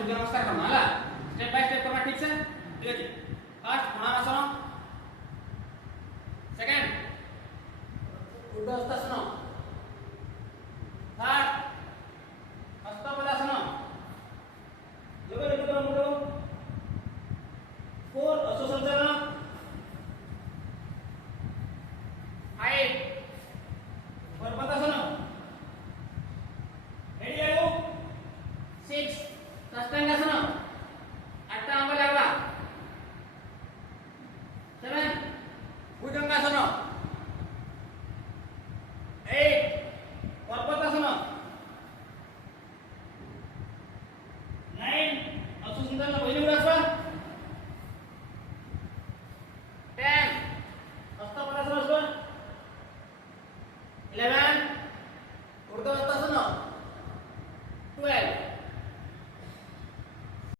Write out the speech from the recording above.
সূর্য নমস্কার করমা হলা step by step Karma ঠিক আছে ঠিক আছে ফার্স্ট কোণাসন সেকেন্ড ঊর্ধ্বস্থাসন থার্ড হস্তপদাসন যোগ যোগ মুন্ড ফোর অশ্ব সঞ্চালন ফাইভ পর্বতাসন রেডি আয়ু 6 সাষ্টাঙ্গাসন